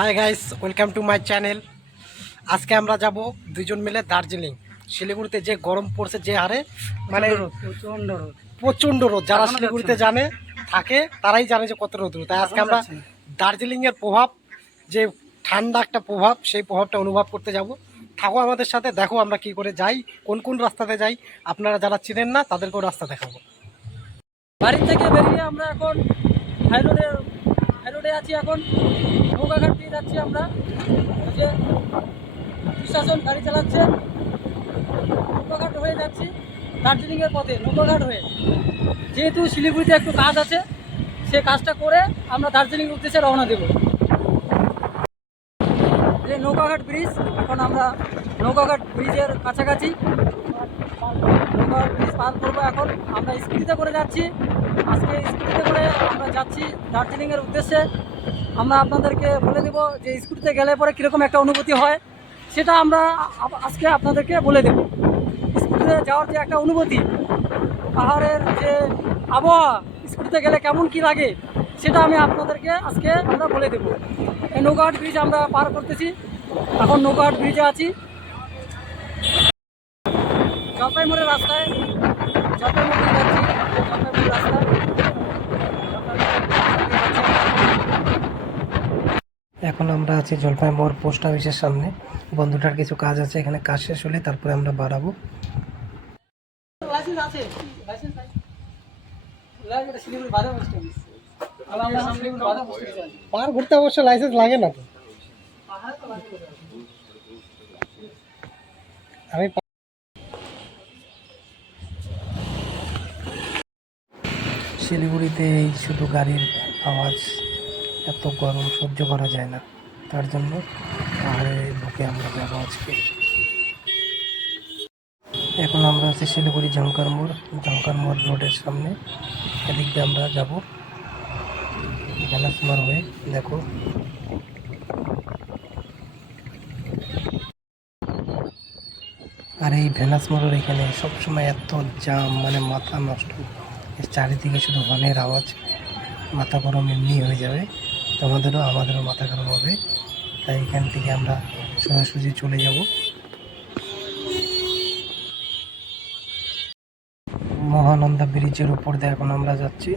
Hi guys, welcome to my channel. আজকে আমরা যাব দুজন মিলে দার্জিলিং। শিলিগুড়িতে যে গরম পড়ছে যে হারে, মানে প্রচণ্ড রোদ। যারা শিলিগুড়িতে জানে থাকে তারাই জানে যে কত রোদ। তাই আজকে আমরা দার্জিলিংয়ের প্রভাব, যে ঠান্ডা একটা প্রভাব, সেই প্রভাবটা অনুভব করতে যাব। থাকো আমাদের সাথে, দেখো আমরা কি করে যাই, কোন কোন রাস্তাতে যাই। আপনারা যারা চিনেন না তাদেরকেও রাস্তা দেখাবো। বাড়ি থেকে বেরিয়ে আমরা এখন হাইরোডে আছি। এখন নৌকাঘাট দিয়ে যাচ্ছি আমরা। ওই যে প্রশাসন গাড়ি চালাচ্ছে, নৌকাঘাট হয়ে যাচ্ছি দার্জিলিংয়ের পথে, নৌকাঘাট হয়ে। যেহেতু শিলিগুড়িতে একটু কাজ আছে, সে কাজটা করে আমরা দার্জিলিং উদ্দেশ্যে রওনা দেব। যে নৌকাঘাট ব্রিজ, এখন আমরা নৌকাঘাট ব্রিজের কাছাকাছি। নৌকাঘাট ব্রিজ পার করবো। এখন আমরা স্কুটিতে করে যাচ্ছি। আজকে স্কুটিতে করে আমরা যাচ্ছি দার্জিলিংয়ের উদ্দেশ্যে। আমরা আপনাদেরকে বলে দেব যে স্কুটিতে গেলে পরে কীরকম একটা অনুভূতি হয়, সেটা আমরা আজকে আপনাদেরকে বলে দেব। স্কুটিতে যাওয়ার যে একটা অনুভূতি, পাহাড়ের যে আবহাওয়া, স্কুটিতে গেলে কেমন কী লাগে, সেটা আমি আপনাদেরকে আজকে আমরা বলে দেব। এই নৌকাঘাট ব্রিজ আমরা পার করতেছি। এখন নৌকাঘাট ব্রিজে আছি, জলপাইগুড়ির রাস্তায়। জলপাইগুড়ি যাচ্ছি, জলপাইগুড়ি রাস্তায়। এখন আমরা আছি জলপাইগুড়ি পোস্ট অফিসের সামনে। বন্ধুটার কিছু কাজ আছে, এখানে কাজ শেষ হলে তারপরে আমরা বাড়াবো। পার ঘুরতে অবশ্য লাইসেন্স লাগে না তো। আমি শিলিগুড়িতে এই শুধু গাড়ির আওয়াজ, এত গরম সহ্য করা যায় না। তার জন্য পাহাড়ের বুকে আমরা যাবো আজকে। এখন আমরা আছি শিলিগুড়ি ঝঙ্কার মোড় রোডের সামনে। এদিক দিয়ে আমরা যাবো বেলাসমর হয়ে। দেখো, আর এই ভেলাসমোড়ের এখানে সবসময় এত জাম, মানে মাথা নষ্ট। চারিদিকে শুধু হর্নের আওয়াজ, মাথা গরম এমনি হয়ে যাবে। আমাদেরও মাথা গরম হবে। তাই এখান থেকে আমরা সোজাসুজি চলে যাব মহানন্দা ব্রিজের উপর দিয়ে। এখন আমরা যাচ্ছি।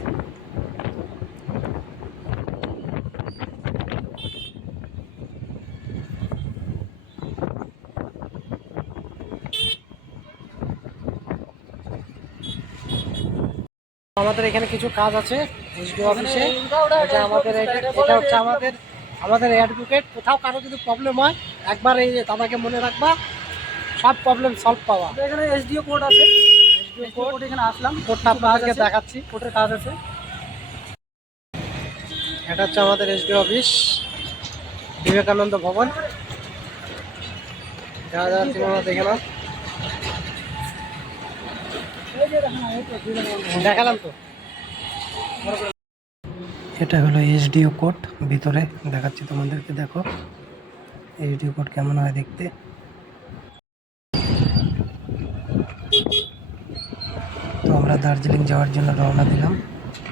আমাদের এখানে কিছু কাজ আছে এসডিও অফিসে। এটা হচ্ছে আমাদের অ্যাডভোকেট। কোথাও কারো যদি প্রবলেম হয়, একবার এই দাদাকে মনে রাখবা, সব প্রবলেম সলভ পাওয়া। এখানে এসডিও কোড আছে, এসডিও কোড এখানে আসলাম, কোডটা আপনাদেরকে দেখাচ্ছি। কোর্টের কাজ আছে। এটা হচ্ছে আমাদের এসডিও অফিস, বিবেকানন্দ ভবন। দেখে নাও, দেখালাম তো। এটা হলো এসডিও কোড, ভিতরে দেখাচ্ছি তোমাদেরকে। দেখো এসডিও কোড কেমন হয় দেখতে। তো আমরা দার্জিলিং যাওয়ার জন্য রওনা দিলাম,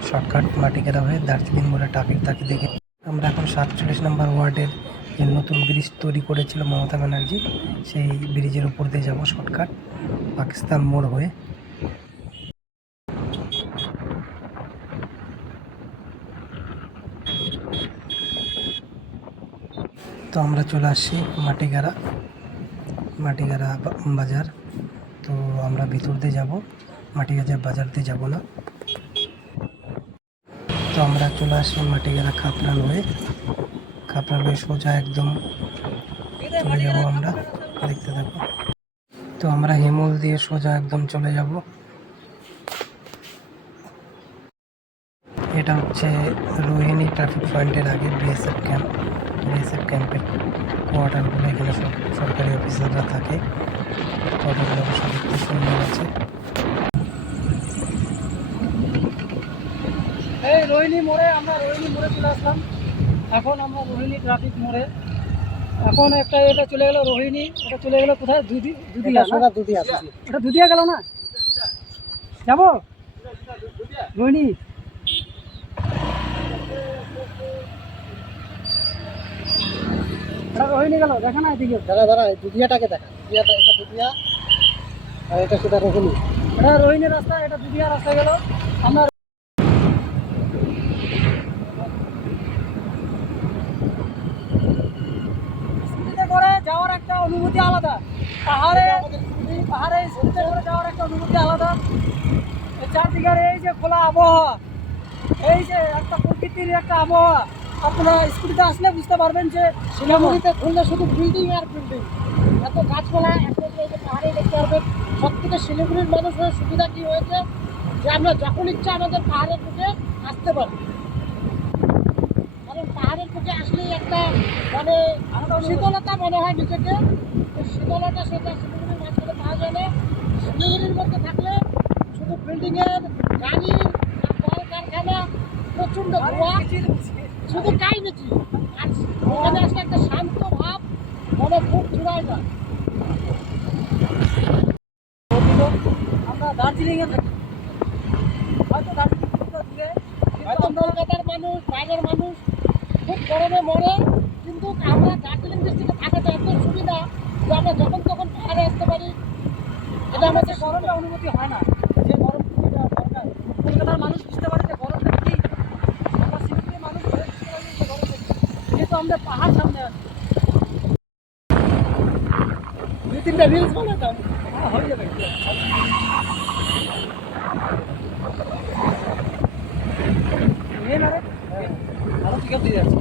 শর্টকাট মাটিকেরা হয়ে দার্জিলিং মোড়ে ট্রাফিক থাকে দেখে। আমরা এখন 47 নম্বর ওয়ার্ডের যে নতুন ব্রিজ তৈরি করেছিল মমতা ব্যানার্জি, সেই ব্রিজের উপর দিয়ে যাবো শর্টকাট পাকিস্তান মোড় হয়ে। তো আমরা চলে আসছি মাটিগাড়া বাজার। তো আমরা ভিতর দিয়ে যাবো, মাটিগাড়া বাজার দিয়ে যাবো না। তো আমরা চলে আসছি মাটিগাড়া খাপড়াল হয়ে সোজা একদম চলে যাব আমরা। দেখতে থাকো। তো আমরা হিমুল দিয়ে সোজা একদম চলে যাব। এটা হচ্ছে রোহিণী ট্রাফিক পয়েন্টের আগে বিএসএফ ক্যাম্পের কোয়ার্টারগুলো। এখানে সব সরকারি অফিসাররা থাকে। কোয়ার্টারগুলো অবশ্য দেখতে সুন্দর আছে। এই রোহিণী মোড়ে চলে আসলাম। এখন আমরা রোহিণী ট্রাফিক মোড়ে। এখন এটা চলে গেল রোহিণী, এটা চলে গেল কোথায়? এটা দুধিয়া গেল না, যাবো রোহিণী। রোহিণী গেল, দেখা না এদিকে। দাঁড়া দাঁড়া, এই দুধিয়াটাকে দেখা, দুধিয়াটা, এটা দুধিয়া আর এটা সেটা রোহিণী। এটা রোহিণীর রাস্তা, এটা দুধিয়া রাস্তা গেল। আমরা স্কুটিতে করে যাওয়ার একটা অনুভূতি আলাদা। পাহাড়ে পাহাড়ে স্কুটিতে করে যাওয়ার একটা অনুভূতি আলাদা। এই চারদিকের এই যে খোলা আবহাওয়া, এই যে একটা প্রকৃতির একটা আবহাওয়া, আপনারা স্কুটিতে আসলে বুঝতে পারবেন যে শিলিগুড়িতে ঘুরলে শুধু বিল্ডিং আর বিল্ডিং, এত গাছপালা একমাত্র এই যে পাহাড়ে দেখতে পারবেন। সব থেকে শিলিগুড়ির মানুষ হয়ে সুবিধা কি হয়েছে যে আমরা যখন ইচ্ছা আমাদের পাহাড়ের বুকে আসতে পারি, কারণ পাহাড়ের বুকে আসলেই একটা মানে শীতলতা মনে হয় নিজেকে। এই শীতলতা সেটা শিলিগুড়ির মাঝখানে পাওয়া যায় না। শিলিগুড়ির মধ্যে থাকলে শুধু বিল্ডিংয়ের, গাড়ির, কলকারখানা, প্রচণ্ড ধোঁয়া, শুধু কাইমেচি। আর ওখানে আসলে একটা শান্ত ভাব মনে খুব জুড়ায় যায়। আমরা দার্জিলিংয়ে থাকি, হয়তো দার্জিলিং থেকে দূরে, হয়তো কলকাতার মানুষ, বাইরের মানুষ খুব গরমে মরে, কিন্তু আমরা দার্জিলিং ডিস্ট্রিক্টে থাকাটা এত সুবিধা যে আমরা যখন তখন পাহাড়ে আসতে পারি। এটা আমাদের গরমটা অনুভূতি হয় না, যে গরম দরকার। কলকাতার মানুষ বুঝতে পারে যে গরমটা কি, আমরা শিলিগুড়ির মানুষ বুঝতে পারি যে গরমটা কি, যেহেতু আমরা পাহাড় সামনে আছি। দুই তিনটা রিলস বানাতাম। হ্যাঁ, হয়ে যাবে। ভালো পিকআপ দিয়ে যাচ্ছে।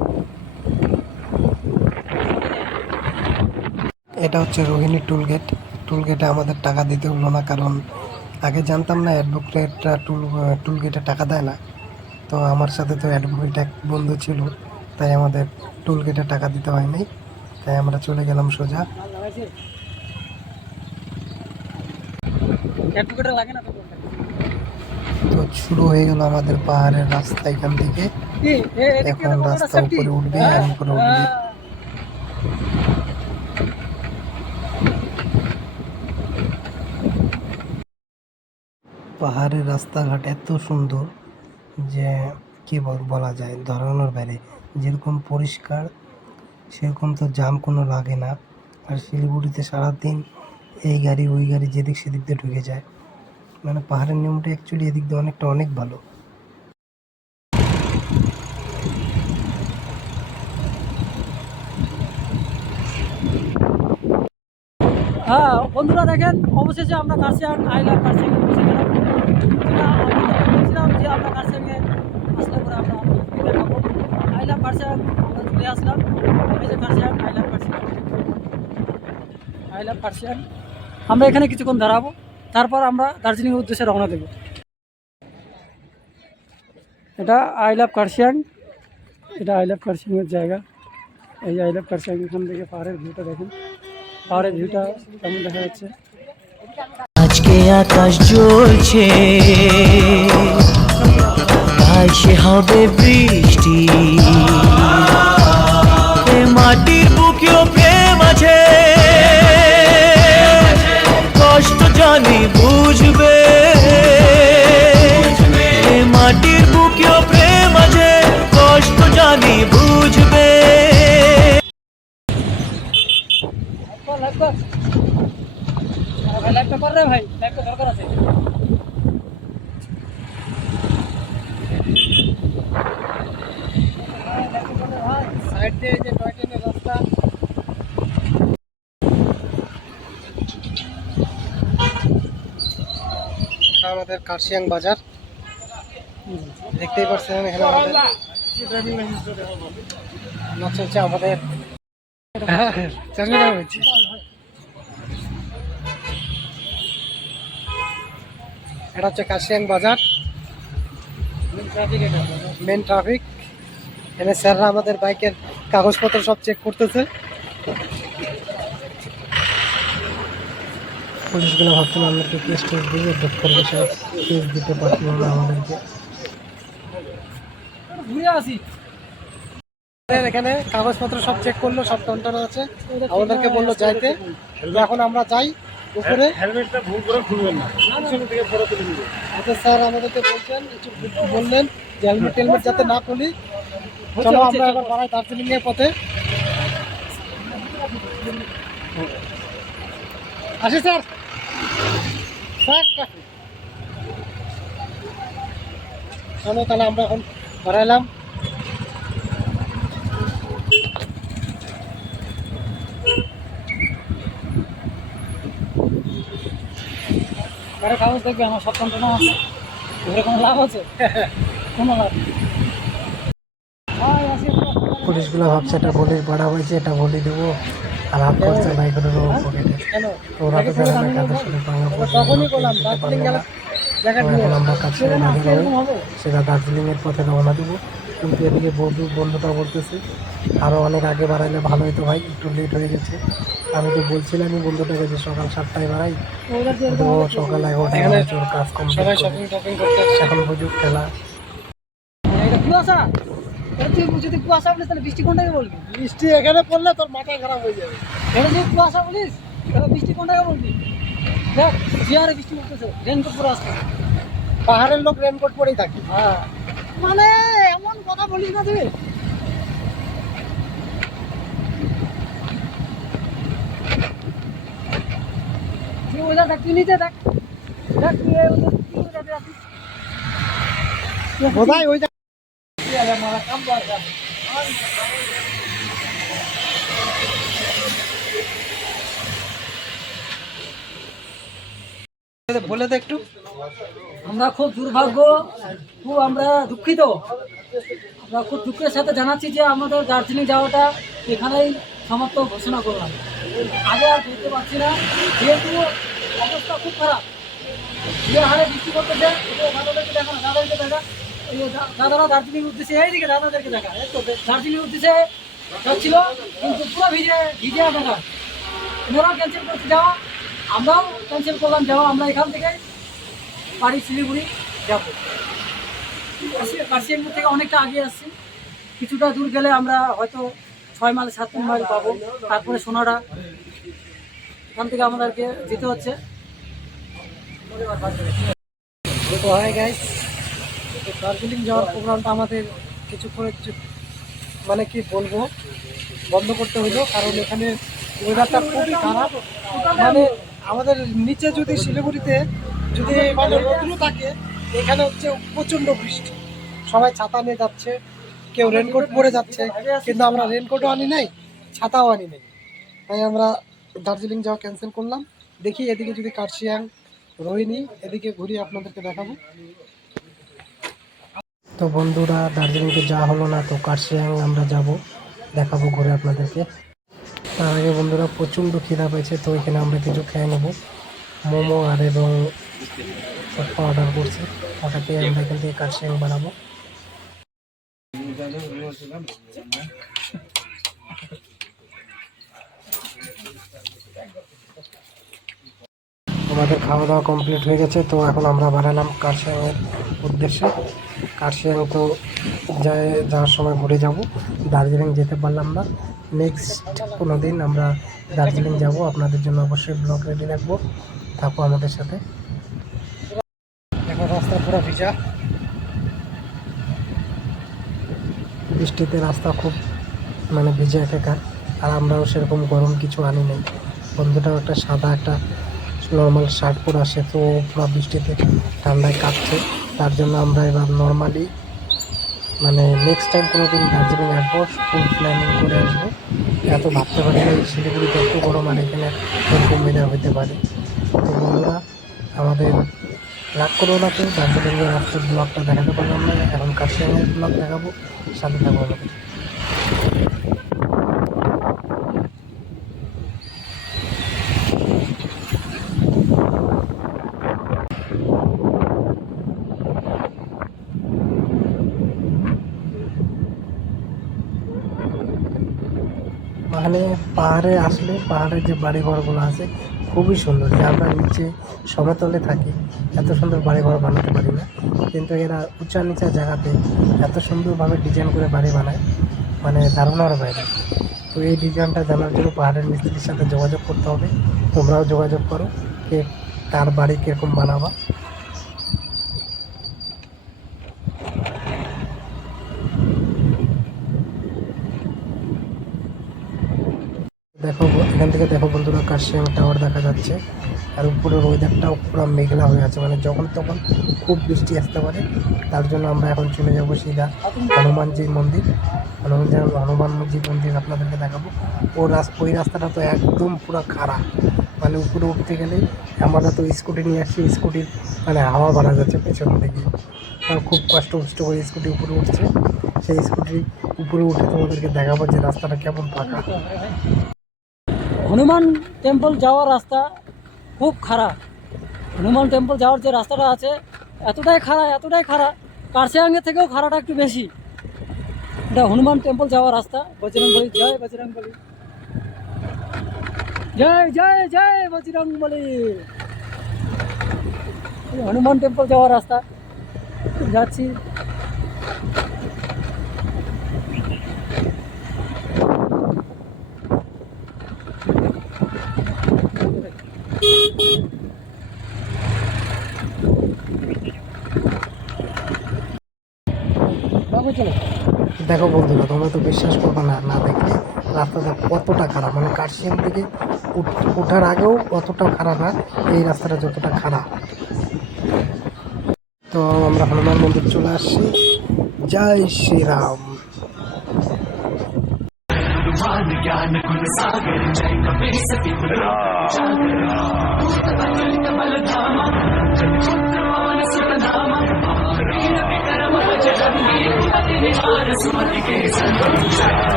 এটা হচ্ছে রোহিণী টুলগেট। টুলগেটে আমাদের টাকা দিতে হলো না, কারণ আগে জানতাম না অ্যাডভোকেটরা টুলগেটে টাকা দেয় না। তো আমার সাথে তো অ্যাডভোকেট এক বন্ধু ছিল, তাই আমাদের টুলগেটে টাকা দিতে হয়নি। তাই আমরা চলে গেলাম সোজা। অ্যাডভোকেটে লাগে না তো। তো শুরু হয়ে গেল আমাদের পাহাড়ের রাস্তা এখান থেকে। কি এখন রাস্তা উপরে উঠবে আর উপরে উঠবে। পাহাড়ের রাস্তাঘাট এত সুন্দর যে কি বলা যায়, ধরানোর বাইরে। যেরকম পরিষ্কার সেরকম তো জাম কোনো লাগে না। আর শিলিগুড়িতে সারাদিন এই গাড়ি ওই গাড়ি যেদিক সেদিক দিয়ে ঢুকে যায়। মানে পাহাড়ের নিয়মটা অ্যাকচুয়ালি এদিক দিয়ে অনেক ভালো। হ্যাঁ বন্ধুরা, দেখেন অবশেষে আমরা কার্শিয়াং, আই লাভ কার্শিয়াংয়ে পৌঁছে গেলাম। যেটা আপনাদের বলছিলাম যে আমরা কার্শিয়াংয়ে আসলে পরে আমরা দেখাবো। আই লাভ কার্শিয়াং আমরা চলে আসলাম। এই যে Kurseong, I love Kurseong, I love Kurseong. আমরা এখানে কিছুক্ষণ দাঁড়াবো, তারপর আমরা দার্জিলিংয়ের উদ্দেশ্যে রওনা দেবো। এটা আই লাভ কার্শিয়াং, এটা আই লাভ কার্শিয়াংয়ের জায়গা। এই আই লাভ কার্শিয়াং, এখান থেকে পাহাড়ের ভিউটা দেখেন, পাহাড়ের ভিউটা কেমন দেখা যাচ্ছে। আজকে আকাশ জ্বলছে, তাই সে হবে বৃষ্টি। এ মাটির বুকেও প্রেম আছে, কষ্ট জানি বুঝবে। এ মাটির বুকেও প্রেম আছে, কষ্ট জানি বুঝবে। ভাই লাইভটা কর রে ভাই, লাইভটা দরকার আছে। সাইড দিয়ে এই যে টয় ট্রেনের রাস্তা, এটা আমাদের কার্শিয়াং বাজার। দেখতেই পাচ্ছেন এখানে আমাদের নাচ চলছে আমাদের। এটা হচ্ছে কার্শিয়াং বাজার, মেন ট্রাফিক। এখানে স্যাররা আমাদের বাইকের কাগজপত্র সব চেক করতেছে। পুলিশগুলো ভাবছিল আমরা একটু কেস টেস দিয়ে ডক্টর বসে কেস দিতে পারছিল না আমাদেরকে। ঘুরে আসি। এখানে কাগজপত্র সব চেক করলো, সব টনটনা আছে, আমাদেরকে বললো যাইতে। এখন আমরা যাই উপরে। হেলমেটটা ভুল করে খুলবেন না, পিছন থেকে ফটো তুলে দিবেন। আচ্ছা স্যার আমাদেরকে বললেন যে হেলমেট টেলমেট যাতে না খুলি। চলো আমরা এবার বাড়াই দার্জিলিং এর পথে। আসি স্যার, স্যার চলো তাহলে আমরা এখন বাড়াইলাম। আরে কাগজ দেখবে আমার সব কন্টেন্ট আছে, এগুলো কোনো লাভ আছে? কোনো লাভ নেই। পুলিশগুলো ভাবছে এটা বলির পাড়া হয়েছে, এটা বলি দেবো, আর হাত করছে বাইকের পকেটে। তো ওরা তো জানে না কাদের সাথে পাঙ্গা পড়ছে। এখন আমরা কাছে সেটা দার্জিলিংয়ের পথে রওনা দেবো। কিন্তু এদিকে বন্ধুটা বলতেছে আরও অনেক আগে বাড়াইলে ভালো হতো ভাই, একটু লেট হয়ে গেছে। আমি তো বলছিলামই বন্ধুটাকে যে সকাল 7টায় বাড়াই, তো সকাল 11টায় বাড়াইছে, ওর কাজ কমপ্লিট করে এখন বুঝুক খেলা। এটা কুয়াশা, এটা তুই যদি কুয়াশা বলিস তাহলে বৃষ্টি কোনটাকে বলবি? বৃষ্টি এখানে পড়লে তোর মাথা খারাপ হয়ে যাবে। এটা যদি কুয়াশা বলিস তাহলে বৃষ্টি কোনটাকে বলবি? দেখ বিহারে বৃষ্টি পড়তেছে, রেনকোট পরে আসছে। পাহাড়ের লোক রেনকোট পরেই থাকে। হ্যাঁ মানে এমন কথা বলিস না তুই। তুই ওইটা দেখ, তুই নিচে দেখ, দেখ তুই ওইটাতে আছিস। বোধহয় ওই বলে দে একটু। আমরা খুব দুর্ভাগ্য, খুব আমরা দুঃখিত, আমরা খুব দুঃখের সাথে জানাচ্ছি যে আমাদের দার্জিলিং যাওয়াটা এখানেই সমাপ্ত ঘোষণা করলাম। আগে আর যেতে পারছি না, যেহেতু অবস্থা খুব খারাপ। যে হারে বৃষ্টি করতেছে, দাদাদেরকে দেখা না, দাদাদেরকে দেখা, এই দাদারা দার্জিলিং উদ্দেশ্যে, এইদিকে দাদাদেরকে দেখা, এই তো দার্জিলিং উদ্দেশ্যে যাচ্ছিল, কিন্তু পুরো ভিজে ভিজে দেখা। ওনারাও ক্যান্সেল করতে যাওয়া, আমরাও ক্যান্সেল করলাম যাওয়া। আমরা এখান থেকে বাড়ি শিলিগুড়ি যাব। কাশিয়াঙ্গুর থেকে অনেকটা আগে আসছি, কিছুটা দূর গেলে আমরা হয়তো 6 মাইল 7 মাইল পাবো। তারপরে সোনাডা, এখান থেকে আমাদেরকে যেতে হচ্ছে। তো হয় গাইস, দার্জিলিং যাওয়ার প্রোগ্রামটা আমাদের কিছুক্ষণের মানে কি বলবো বন্ধ করতে হলো, কারণ এখানে ওয়েদারটা খুবই খারাপ। মানে আমাদের নিচে যদি শিলিগুড়িতে যদি মানে রোদ্রু থাকে, এখানে হচ্ছে প্রচণ্ড বৃষ্টি, সবাই ছাতা নিয়ে যাচ্ছে, কেউ রেনকোট পরে যাচ্ছে, কিন্তু আমরা রেনকোটও আনি নাই, ছাতাও আনি নাই। তাই আমরা দার্জিলিং যাওয়া ক্যান্সেল করলাম। দেখি এদিকে যদি কার্শিয়াং, রোহিণী এদিকে ঘুরিয়ে আপনাদেরকে দেখাবো। তো বন্ধুরা, দার্জিলিংকে যাওয়া হলো না, তো কার্শিয়াং আমরা যাব, দেখাবো ঘুরে আপনাদেরকে। তার আগে বন্ধুরা প্রচণ্ড খিদা পেয়েছে, তো এখানে আমরা কিছু খেয়ে নেবো। মোমো আর এবং চটপা অর্ডার করছি, ওটাকে আমরা এখান থেকে কার্শিয়াং বানাবো। আমাদের খাওয়া দাওয়া কমপ্লিট হয়ে গেছে, তো এখন আমরা বানালাম কার্শিয়াংয়ের উদ্দেশ্যে। কার্শিয়াং তো যাওয়ার সময় ঘুরে যাব, দার্জিলিং যেতে পারলাম না। নেক্সট কোনো দিন আমরা দার্জিলিং যাব, আপনাদের জন্য অবশ্যই ব্লগ রেডি রাখবো, থাকো আমাদের সাথে। এখন রাস্তা পুরো ভিজা, বৃষ্টিতে রাস্তা খুব মানে ভিজে একাকার, আর আমরাও সেরকম গরম কিছু আনি নাই। বন্ধুটাও একটা সাদা একটা নর্মাল শার্ট পরে আসে, তো পুরো বৃষ্টিতে ঠান্ডায় কাঁপছে। তার জন্য আমরা এবার নর্মালি মানে নেক্সট টাইম কোনো দিন দার্জিলিং আসবো, ফুল প্ল্যানিং করে আসবো। এত ভাবতে পারি না শিলিগুড়িতে একটু গরম আর এখানে এরকম ওয়েদার হতে পারে। তো বন্ধুরা, আমাদের রাগ করবো না, কেউ দার্জিলিংয়ের রাস্তার ব্লগটা দেখাতে পারলাম না, এখন কার্শিয়াংয়ের ব্লগ দেখাবো, সাথে থাকবো আমাদের। মানে পাহাড়ে আসলে পাহাড়ের যে বাড়িঘরগুলো আছে খুবই সুন্দর, যে আমরা নিচে সমতলে থাকি এত সুন্দর বাড়িঘর বানাতে পারি না, কিন্তু এরা উঁচা নিচা জায়গাতে এত সুন্দরভাবে ডিজাইন করে বাড়ি বানায়, মানে ধারণার বাইরে। তো এই ডিজাইনটা জানার জন্য পাহাড়ের মিস্ত্রির সাথে যোগাযোগ করতে হবে, তোমরাও যোগাযোগ করো, কে তার বাড়ি কীরকম বানাবা। দেখো এখান থেকে দেখো বন্ধুরা কার্শিয়াং টাওয়ার দেখা যাচ্ছে। আর উপরের ওয়েদারটাও পুরো মেঘলা হয়ে আছে, মানে যখন তখন খুব বৃষ্টি আসতে পারে। তার জন্য আমরা এখন চলে যাবো সিধা হনুমানজির মন্দির। হনুমানজির মন্দির আপনাদেরকে দেখাবো। ওই রাস্তাটা তো একদম পুরো খারাপ, মানে উপরে উঠতে গেলে আমরা তো স্কুটি নিয়ে আসছি, স্কুটির মানে হাওয়া বাড়া যাচ্ছে পেছন থেকে। আর খুব কষ্ট করে স্কুটি উপরে উঠছে। সেই স্কুটি উপরে উঠে তোমাদেরকে দেখাবো যে রাস্তাটা কেমন ফাঁকা। হনুমান টেম্পল যাওয়ার রাস্তা খুব খারাপ। হনুমান টেম্পল যাওয়ার যে রাস্তাটা আছে এতটাই খারাপ, কার্শিয়াংয়ের থেকেও খারাপটা একটু বেশি। এটা হনুমান টেম্পল যাওয়ার রাস্তা। বজরংবলী জয়, বজরংবলী জয় জয় জয়, বজরংবলী। হনুমান টেম্পল যাওয়ার রাস্তা যাচ্ছি। দেখো বন্ধুরা, তোমরা তো বিশ্বাস করবে না, না দেখলে রাস্তাটা কতটা খারাপ, মানে কার্শিয়াং থেকে ওঠার আগেও অতটা খারাপ না, এই রাস্তাটা যতটা খারাপ। তো আমরা হনুমান মন্দির চলে আসছি। জয় শ্রীরাম।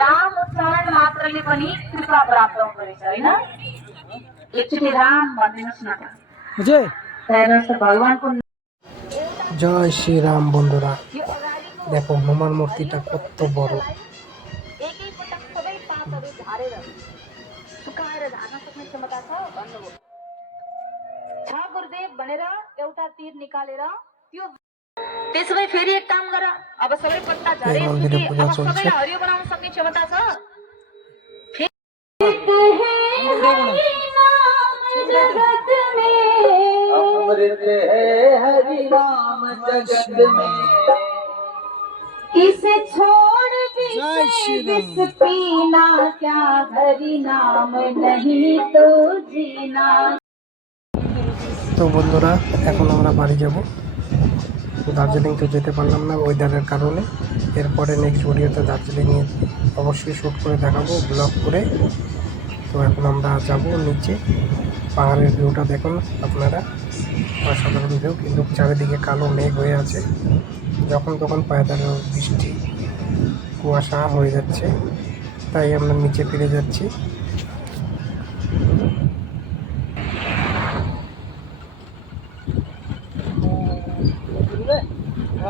नाम उच्चारण मात्रले पनि कृपा प्राप्त हुँदो रहेछ होइन। एकचोटि राम भनिदिनुहोस् न त। বুঝে हेर्नुहोस् त भगवानको জয় শ্রীরাম। বন্ধুরা দেখো হনুমান মূর্তিটা কত বড়। एकैपटक सबै पापहरू झारेर सुकाएर झार्न सक्ने क्षमता छ भन्नुभयो। छ गुरुदेव भनेर एउटा तीर निकालेर त्यो त्यसो भए फेरि एक काम गर, अब सबै पत्ता झरे मन्दिरको सुके पूजा अब चल्छ। सबैलाई हरियो बनाउन सक्ने क्षमता छ। इसे छोड़ भी विष पीना क्या हरि नाम नहीं तो जीना। তো বন্ধুরা এখন আমরা বাড়ি যাব। দার্জিলিং তো যেতে পারলাম না ওয়েদারের কারণে। এরপরে নেক্সট ভিডিওতে দার্জিলিংয়ে অবশ্যই শ্যুট করে দেখাবো, ব্লগ করে। তো এখন আমরা যাব নিচে। পাহাড়ের ভিউটা দেখুন আপনারা, অসাধারণ ভিউ, কিন্তু চারিদিকে কালো মেঘ হয়ে আছে। যখন তখন পায়দারে বৃষ্টি কুয়াশা হয়ে যাচ্ছে, তাই আমরা নিচে ফিরে যাচ্ছি।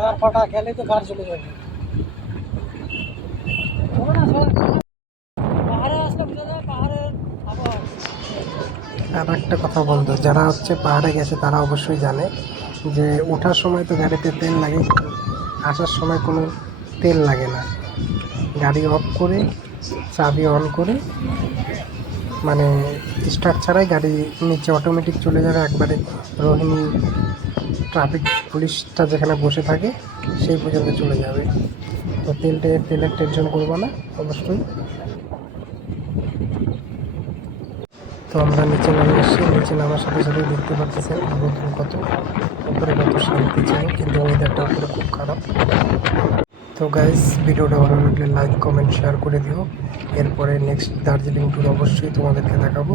আর ফাটা খেলে তো ঘর চলে যাবে। পাহাড়ে আসলে বুঝা যায় পাহাড়ের আবহাওয়া। আর একটা কথা বলতো, যারা হচ্ছে পাহাড়ে গেছে তারা অবশ্যই জানে যে ওঠার সময় তো গাড়িতে তেল লাগে, আসার সময় কোনো তেল লাগে না। গাড়ি অফ করে চাবি অন করে মানে স্টার্ট ছাড়াই গাড়ি নিচে অটোমেটিক চলে যাবে একবারে। রোহিণী ট্রাফিক পুলিশটা যেখানে বসে থাকে সেই পর্যন্ত চলে যাবে। তো তেলের টেনশন করবো না অবশ্যই। তো আমরা নিচে নামে এসেছি। নিচে নামার সাথে সাথে দেখতে পাচ্ছেন রোদ্র কত, উপরে কত শান্তি ছিল, কিন্তু ওয়েদারটা উপরে খুব খারাপ। তো গাইস, ভিডিওটা ভালো লাগলে লাইক কমেন্ট শেয়ার করে দিও। এরপরে নেক্সট দার্জিলিং ট্যুর অবশ্যই তোমাদেরকে দেখাবো।